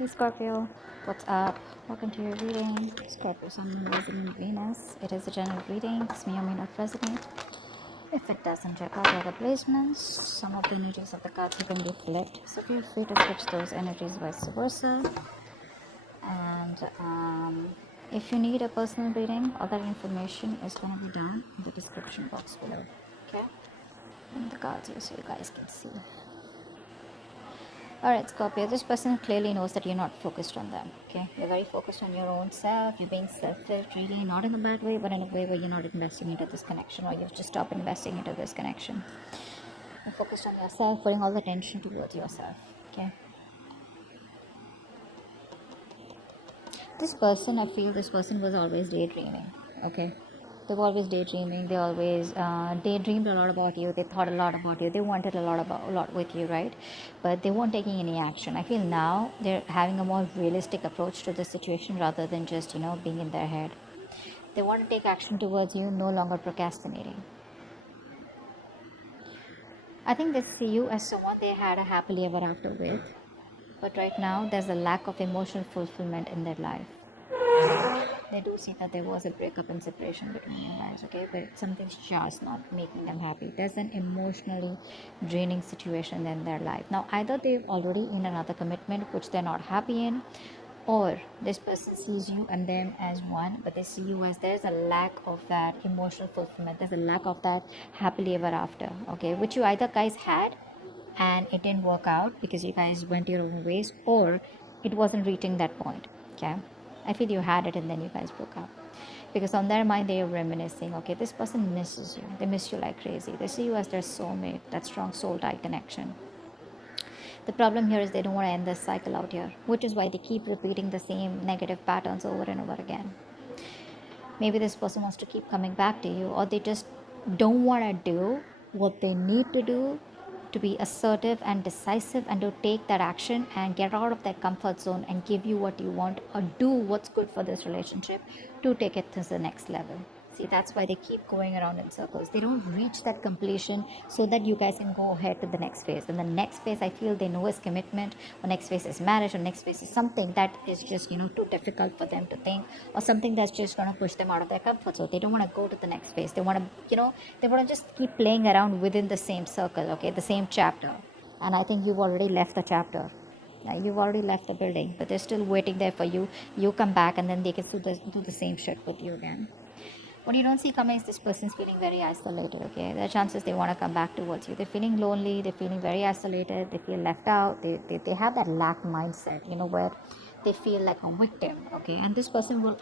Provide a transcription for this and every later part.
Hey Scorpio, what's up? Welcome to your reading. Scorpio, Sun, Moon, Resident Venus. It is a general reading. This may or may not resonate. If it doesn't, check out other placements. Some of the energies of the cards have been flipped, so feel free to switch those energies vice versa. And if you need a personal reading, all that information is going to be down in the description box below. Okay? And the cards here so you guys can see. Alright, Scorpio, this person clearly knows that you're not focused on them. Okay? You're very focused on your own self. You're being selfish, really, not in a bad way, but in a way where you're not investing into this connection, or you've just stopped investing into this connection. You're focused on yourself, putting all the attention towards yourself. Okay? This person, I feel this person was always daydreaming. Okay? They were always daydreaming. They always daydreamed a lot about you. They thought a lot about you. They wanted a lot with you, right? But they weren't taking any action. I feel now they're having a more realistic approach to the situation rather than just being in their head. They want to take action towards you, no longer procrastinating. I think they see you as someone they had a happily ever after with, but right now there's a lack of emotional fulfillment in their life. They do see that there was a breakup and separation between you guys, okay? But something's just not making them happy. There's an emotionally draining situation in their life. Now, either they're already in another commitment which they're not happy in, or this person sees you and them as one, but they see you as there's a lack of that emotional fulfillment. There's a lack of that happily ever after, okay? Which you either guys had and it didn't work out because you guys went your own ways, or it wasn't reaching that point, okay? I feel you had it and then you guys broke up. Because on their mind, they are reminiscing, okay, this person misses you. They miss you like crazy. They see you as their soulmate, that strong soul tie connection. The problem here is they don't want to end this cycle out here, which is why they keep repeating the same negative patterns over and over again. Maybe this person wants to keep coming back to you, or they just don't want to do what they need to do to be assertive and decisive and to take that action and get out of that comfort zone and give you what you want or do what's good for this relationship to take it to the next level. See, that's why they keep going around in circles. They don't reach that completion so that you guys can go ahead to the next phase. And the next phase, I feel they know is commitment, or next phase is marriage, or next phase is something that is just, too difficult for them to think, or something that's just going to push them out of their comfort zone. They don't want to go to the next phase. They want to, they want to just keep playing around within the same circle, okay, the same chapter. And I think you've already left the chapter. You've already left the building, but they're still waiting there for you. You come back, and then they can do the same shit with you again. What you don't see coming is this person's feeling very isolated, okay? There are chances they want to come back towards you. They're feeling lonely, they're feeling very isolated, they feel left out, they have that lack mindset, where they feel like a victim, okay? And this person will,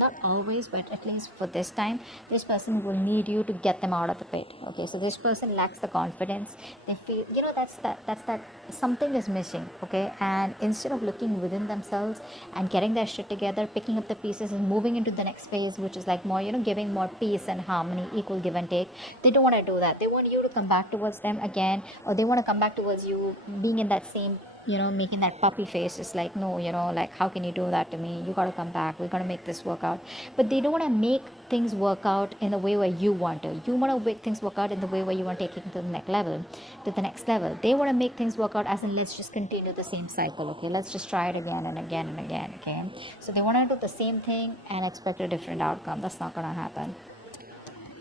not always, but at least for this time, this person will need you to get them out of the pit, okay? So this person lacks the confidence. They feel, that's that something is missing, okay? And instead of looking within themselves and getting their shit together, picking up the pieces and moving into the next phase, which is like more, giving more peace and harmony, equal give and take, they don't want to do that. They want you to come back towards them again, or they want to come back towards you being in that same, making that puppy face. It's like, no, like, how can you do that to me? You got to come back. We're going to make this work out. But they don't want to make things work out in the way where you want to. You want to make things work out in the way where you want to take it to the next level. They want to make things work out as in, let's just continue the same cycle, okay? Let's just try it again and again and again, okay? So they want to do the same thing and expect a different outcome. That's not going to happen.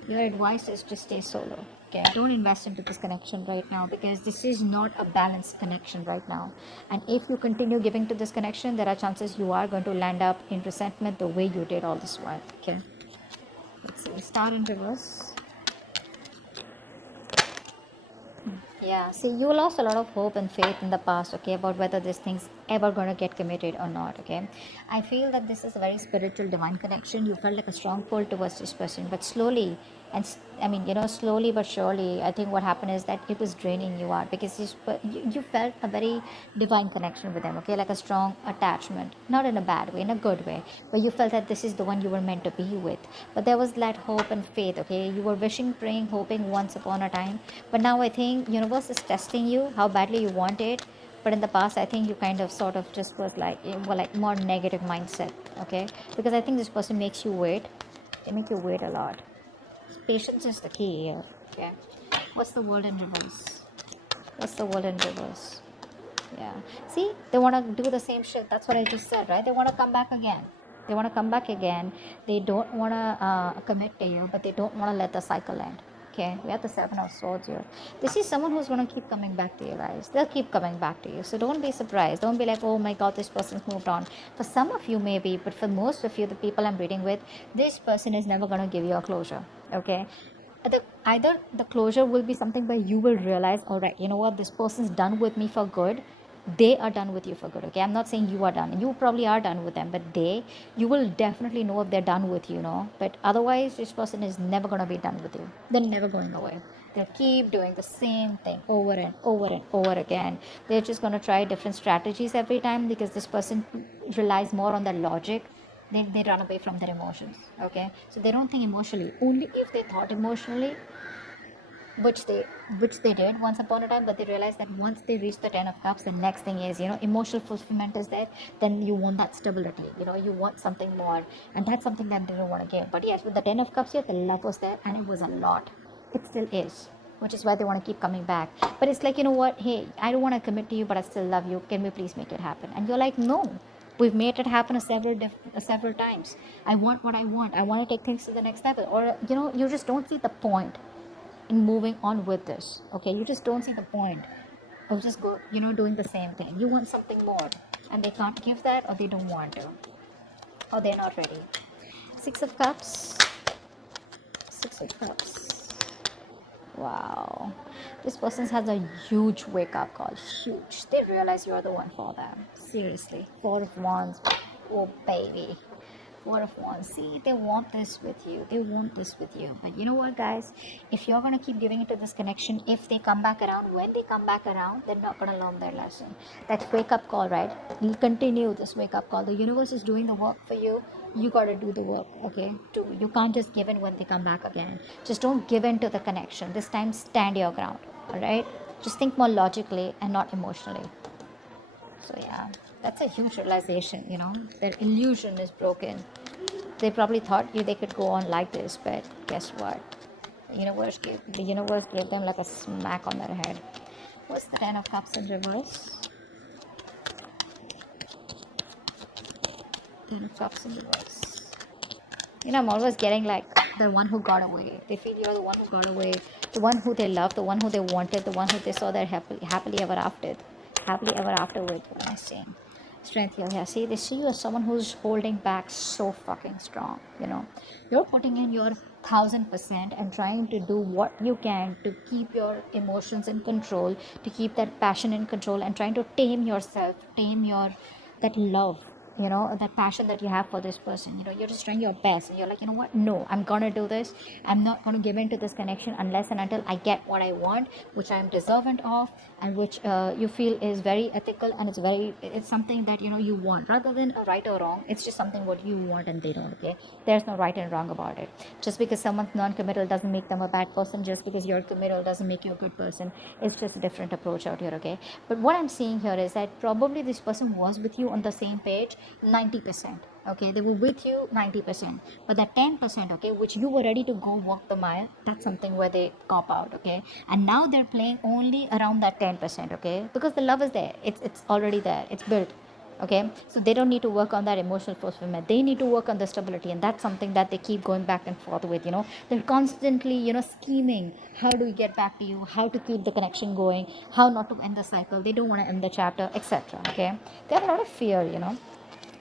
Your advice is just stay solo, okay? Don't invest into this connection right now, because this is not a balanced connection right now. And if you continue giving to this connection, there are chances you are going to land up in resentment the way you did all this while, okay? Let's see, Star in reverse. Yeah, see, you lost a lot of hope and faith in the past, okay, about whether this thing's ever going to get committed or not, okay? I feel that this is a very spiritual, divine connection. You felt like a strong pull towards this person, but slowly, slowly but surely, I think what happened is that it was draining you out, because you felt a very divine connection with them, okay, like a strong attachment, not in a bad way, in a good way, but you felt that this is the one you were meant to be with. But there was that hope and faith, okay? You were wishing, praying, hoping once upon a time, but now I think universe is testing you how badly you want it. But in the past, I think you kind of sort of just was like, more negative mindset, okay? Because I think this person makes you wait. They make you wait a lot. Patience is the key here, okay? What's the world in reverse? What's the world in reverse? Yeah. See, they want to do the same shit. That's what I just said, right? They want to come back again. They want to come back again. They don't want to commit to you, but they don't want to let the cycle end. Okay, we have the Seven of Swords here. This is someone who's going to keep coming back to you guys. They'll keep coming back to you. So don't be surprised. Don't be like, oh my god, this person's moved on. For some of you, maybe, but for most of you, the people I'm reading with, this person is never going to give you a closure. Okay, either the closure will be something where you will realize, all right, you know what, this person's done with me for good. They are done with you for good. Okay, I'm not saying you are done. You probably are done with them, but you will definitely know if they're done with you, know. But otherwise, this person is never going to be done with you. They're never going away. They'll keep doing the same thing over and over and over again. They're just going to try different strategies every time because this person relies more on the logic. They run away from their emotions. Okay, so they don't think emotionally. Only if they thought emotionally, which they did once upon a time, but they realized that once they reach the 10 of cups, the next thing is, emotional fulfillment is there. Then you want that stability, you want something more, and that's something that they don't want to give. But yes, with the 10 of cups here, the love was there, and it was a lot. It still is, which is why they want to keep coming back. But it's like, you know what, hey, I don't want to commit to you, but I still love you. Can we please make it happen? And you're like, no, we've made it happen several times. I want what I want. I want to take things to the next level. Or you just don't see the point in moving on with this. Okay, you just don't see the point of just doing the same thing. You want something more, and they can't give that, or they don't want to, or they're not ready. 6 of cups. 6 of cups. Wow, this person has a huge wake up call. Huge. They realize you're the one for them. Seriously. 4 of wands. Oh baby. 4 of wands. See, they want this with you. They want this with you. But you know what, guys? If you're going to keep giving it to this connection, if they come back around, when they come back around, they're not going to learn their lesson. That wake up call, right? You continue this wake up call. The universe is doing the work for you. You got to do the work, okay? Too. You can't just give in when they come back again. Just don't give in to the connection. This time, stand your ground, all right? Just think more logically and not emotionally. So yeah, that's a huge realization, their illusion is broken. They probably thought they could go on like this, but guess what? The universe gave them like a smack on their head. What's the 10 of cups in reverse? 10 of cups in reverse. I'm always getting like the one who got away. They feel you're the one who got away, the one who they loved, the one who they wanted, the one who they saw their happily ever after with. What am I saying? Strength here. Yeah, see, they see you as someone who's holding back so fucking strong. You're putting in your 1000% and trying to do what you can to keep your emotions in control, to keep that passion in control, and trying to tame yourself, tame your that love, that passion that you have for this person. You're just trying your best, and you're like, you know what, no, I'm gonna do this. I'm not gonna give in to this connection unless and until I get what I want, which I'm deserving of, and which you feel is very ethical, and it's something that you want, rather than a right or wrong. It's just something what you want, and they don't. Okay, there's no right and wrong about it. Just because someone's non-committal doesn't make them a bad person. Just because you're committal doesn't make you a good person. It's just a different approach out here. Okay, but what I'm seeing here is that probably this person was with you on the same page 90%. Okay, they were with you 90%, but that 10%, okay, which you were ready to go walk the mile, that's something where they cop out. Okay, and now they're playing only around that 10%. Okay, because the love is there. It's already there. It's built. Okay, so they don't need to work on that emotional fulfillment. They need to work on the stability, and that's something that they keep going back and forth with. They're constantly scheming how do we get back to you, how to keep the connection going, how not to end the cycle. They don't want to end the chapter, etc. Okay, they have a lot of fear.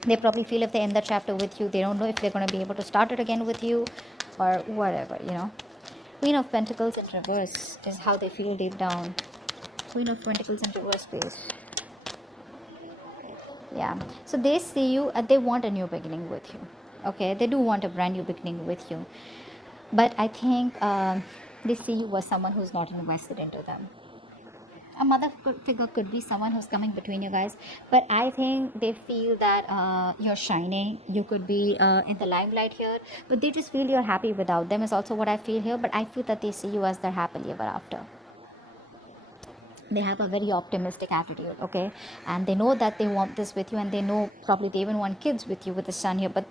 They probably feel if they end the chapter with you, they don't know if they're going to be able to start it again with you, or whatever. Queen of Pentacles in reverse is how they feel deep down. Queen of Pentacles in reverse, please. Yeah, so they see you and they want a new beginning with you. Okay, they do want a brand new beginning with you, but I think they see you as someone who's not invested into them. A mother figure could be someone who's coming between you guys, but I think they feel that you're shining. You could be in the limelight here, but they just feel you're happy without them is also what I feel here. But I feel that they see you as their happily ever after. they have a very optimistic attitude, okay, and they know that they want this with you, and they know probably they even want kids with you, with the son here, but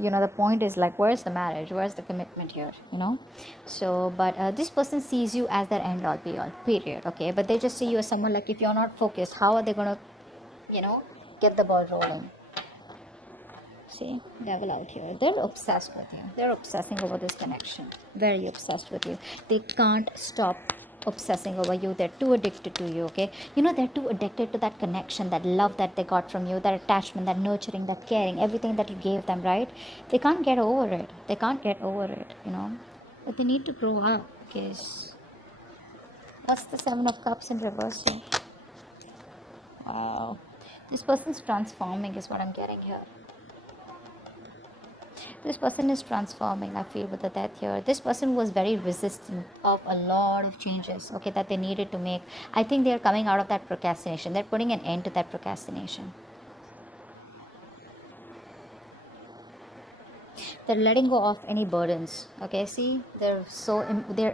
the point is like, where's the marriage, where's the commitment here, so but this person sees you as their end all be all, period, okay, but they just see you as someone like, if you're not focused, how are they gonna you know get the ball rolling? See, devil out here. They're obsessed with you. They're obsessing over this connection. Very obsessed with you. They can't stop obsessing over you. They're too addicted to you, okay? They're too addicted to that connection, that love that they got from you, that attachment, that nurturing, that caring, everything that you gave them, right? They can't get over it. They can't get over it. But they need to grow up, because what's the Seven of Cups in reverse here? Wow. This person's transforming is what I'm getting here. This person is transforming, I feel, with the death here. This person was very resistant of a lot of changes, okay, that they needed to make. I think they're coming out of that procrastination. They're putting an end to that procrastination. They're letting go of any burdens, okay? See, they're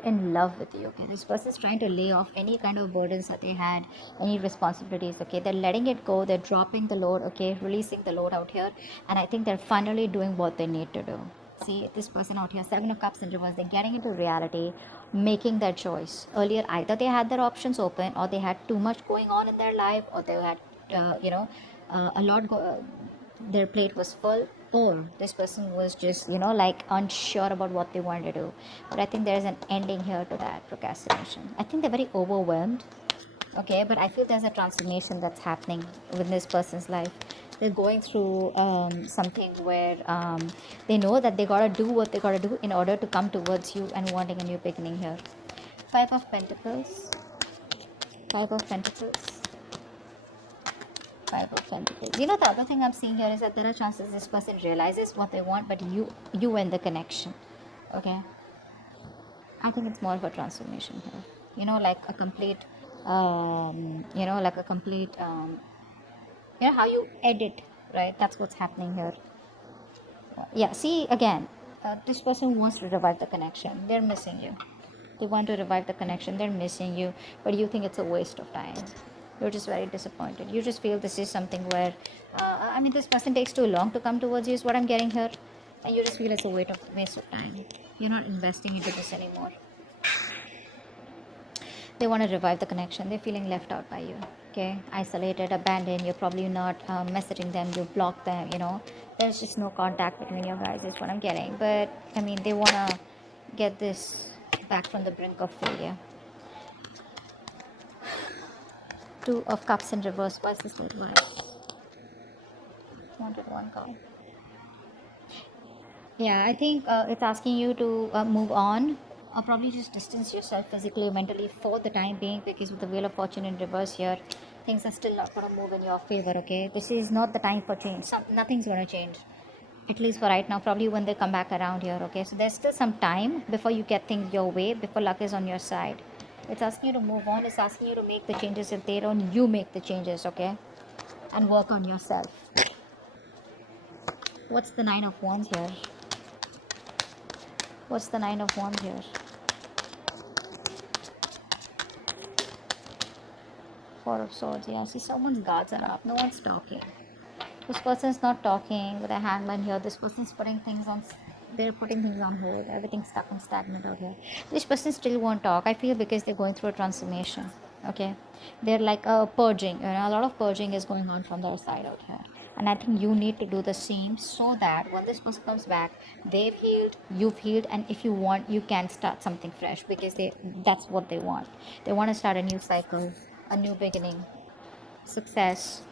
in love with you, okay? This person is trying to lay off any kind of burdens that they had, any responsibilities, okay? They're letting it go. They're dropping the load, okay? Releasing the load out here, and I think they're finally doing what they need to do. See, this person out here, Seven of Cups in reverse, they're getting into reality, making their choice. Earlier, either they had their options open, or they had too much going on in their life, or they had a lot their plate was full, or this person was just like unsure about what they wanted to do. But I think there's an ending here to that procrastination. I think they're very overwhelmed, okay, but I feel there's a transformation that's happening within this person's life. They're going through something where they know that they gotta do what they gotta do in order to come towards you and wanting a new beginning here. Five of Pentacles. Five of Pentacles. Five of Pentacles. The other thing I'm seeing here is that there are chances this person realizes what they want, but you end the connection. Okay. I think it's more of a transformation here. Like a complete, like a complete, how you edit, right? That's what's happening here. Yeah. See, again, this person wants to revive the connection. They're missing you. They want to revive the connection. They're missing you, but you think it's a waste of time. You're just very disappointed. You just feel this is something where, this person takes too long to come towards you, is what I'm getting here. And you just feel it's a waste of time. You're not investing into this anymore. They want to revive the connection. They're feeling left out by you. Okay, isolated, abandoned. You're probably not messaging them. You block them. There's just no contact between you guys, is what I'm getting. But they want to get this back from the brink of failure. Two of Cups in reverse. Why is this advice? Wanted one card. Yeah, I think it's asking you to move on, or probably just distance yourself physically or mentally for the time being, because with the Wheel of Fortune in reverse here, things are still not going to move in your favor, okay? This is not the time for change. Nothing's going to change, at least for right now. Probably when they come back around here, okay? So there's still some time before you get things your way, before luck is on your side. It's asking you to move on. It's asking you to make the changes. If they don't, you make the changes, okay? And work on yourself. What's the Nine of Wands here? What's the Nine of Wands here? Four of Swords. Yeah, see, someone's guards are up. No one's talking. This person's not talking with a hangman here. This person's putting things on. They're putting things on hold. Everything's stuck and stagnant out here. This person still won't talk, I feel, because they're going through a transformation. Okay, they're like purging. A lot of purging is going on from their side out here, and I think you need to do the same, so that when this person comes back, they've healed, you've healed, and if you want, you can start something fresh, because that's what they want. They want to start a new cycle, a new beginning, success,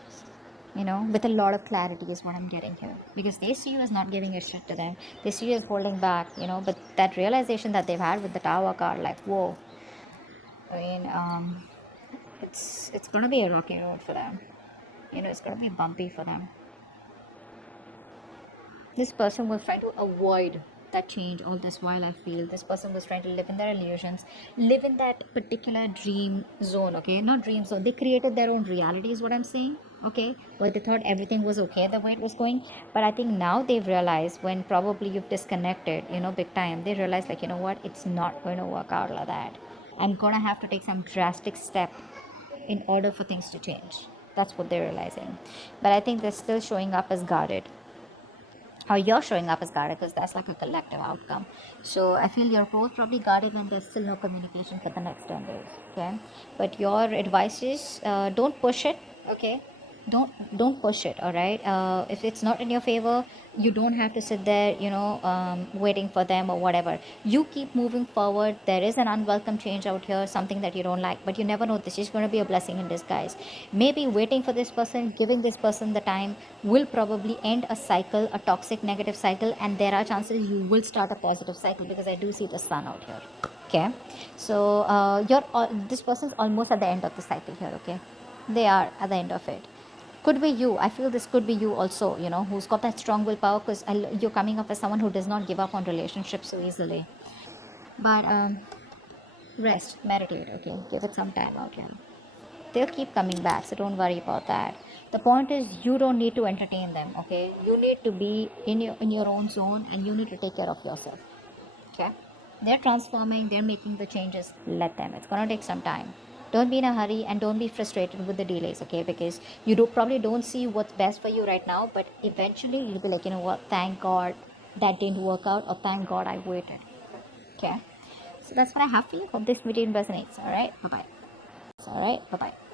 with a lot of clarity, is what I'm getting here, because they see you as not giving a shit to them. They see you as holding back, but that realization that they've had with the Tower card, like, whoa, it's gonna be a rocky road for them. It's gonna be bumpy for them. This person was trying to avoid that change all this while. I feel this person was trying to live in their illusions, live in that particular dream zone, okay? Not dream zone. They created their own reality, is what I'm saying, okay? But they thought everything was okay the way it was going. But I think now they've realized, when probably you've disconnected, big time, they realize, like, what? It's not going to work out like that. I'm gonna have to take some drastic step in order for things to change. That's what they're realizing. But I think they're still showing up as guarded, or you're showing up as guarded, because that's like a collective outcome. So I feel you're both probably guarded when there's still no communication for the next 10 days. Okay, but your advice is, don't push it. Okay, don't push it. All right, if it's not in your favor, you don't have to sit there, waiting for them or whatever. You keep moving forward. There is an unwelcome change out here, something that you don't like, but you never know, this is going to be a blessing in disguise. Maybe waiting for this person, giving this person the time, will probably end a cycle, a toxic negative cycle, and there are chances you will start a positive cycle, because I do see the sun out here. Okay, so this person's almost at the end of the cycle here. Okay, they are at the end of it. Could be you. I feel this could be you also, who's got that strong willpower, because you're coming up as someone who does not give up on relationships so easily. But rest, meditate. Okay, give it some time out. Yeah, they'll keep coming back, so don't worry about that. The point is, you don't need to entertain them. Okay, you need to be in your own zone, and you need to take care of yourself. Okay, they're transforming, they're making the changes. Let them. It's gonna take some time. Don't be in a hurry, and don't be frustrated with the delays. Okay, because you probably don't see what's best for you right now, but eventually you'll be like, you know what, thank God that didn't work out, or thank God I waited. Okay, so that's what I have for you. Hope this video resonates. All right, bye bye. All right, bye bye.